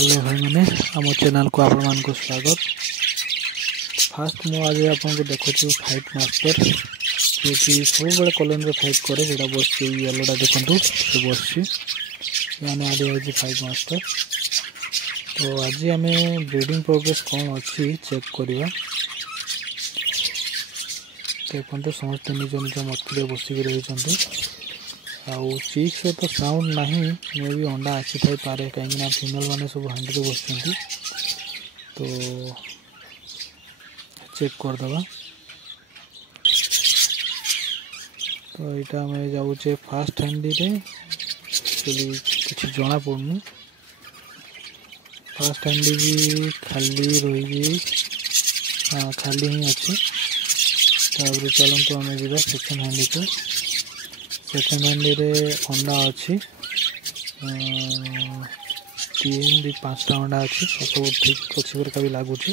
Hello भाई मैंने आम चैनल को आपण मान को स्वागत। फास्ट मु आज आपको देखु फाइट मास्टर जो कि सब बड़े कॉलोनी रे फाइट करे जेटा बस येलोटा देखंतु से बसछि यानी आदि है फाइट मास्टर। तो आज आम ब्रीडिंग प्रोग्रेस कौन अच्छी चेक करवा। देखो समस्त निज निज मत बसिक रही आउ चिक से तो साउंड नहीं मे भी अंडा आसी थाई पारे कहीं फीमेल माने सब हांडी रे बस तो चेक करदे। तो यहाँ आम जाऊे फास्ट हांडी रे किसी जना पड़नी फास्ट हांडी भी खाली रही खाली ही अच्छे। चलते आम जा सेकेंड हांडी को। सेकेंड हांडी रे अंडा अच्छी 3-5टा अंडा अच्छी सब ठीक अच्छी पर भी लगुच।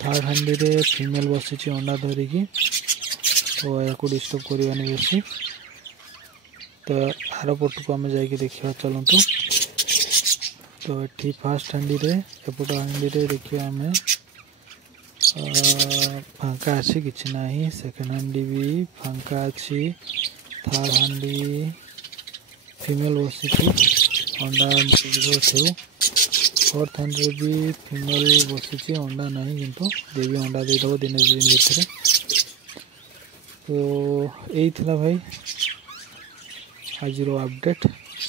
थर्ड हांडी रे फीमेल बसी अंडा धरिकी तो या डिस्टर्ब करवानी बेसी। तो आर पट को आम जा देखा चलतु। तो ये फास्ट हांडी रे एपट हांडी रे देखिए आम फांका अच्छी किसी ना। सेकेंड हांडी भी फांका अच्छी। थर्ड हांडी फीमेल बसी अंडा थे। फोर्थ हांडी भी फीमेल बसी अंडा नहीं किंतु देवी अंडा देदेव दिन 2 दिन भितर। तो यही थी भाई आज अपडेट।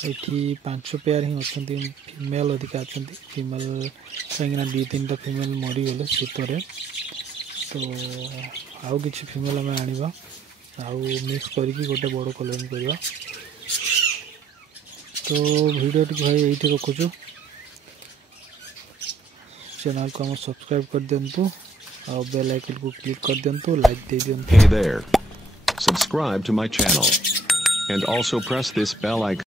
ये 5 पेयर ही अच्छा फीमेल अधिका अच्छा फीमेल कहीं 2-3टा फीमेल मरीगले शीतर। तो आउ कि फीमेल आम आनिबा आउ मिक्स करके गोटे बड़ कॉलोनी करवा। तो वीडियो टी भाई यही रखुचु। चैनल को हम सब्सक्राइब कर दिंतु और बेल आइकन को क्लिक कर दिंतु लाइक दे दिंतु। Hey there. Subscribe to my channel and also press this bell icon.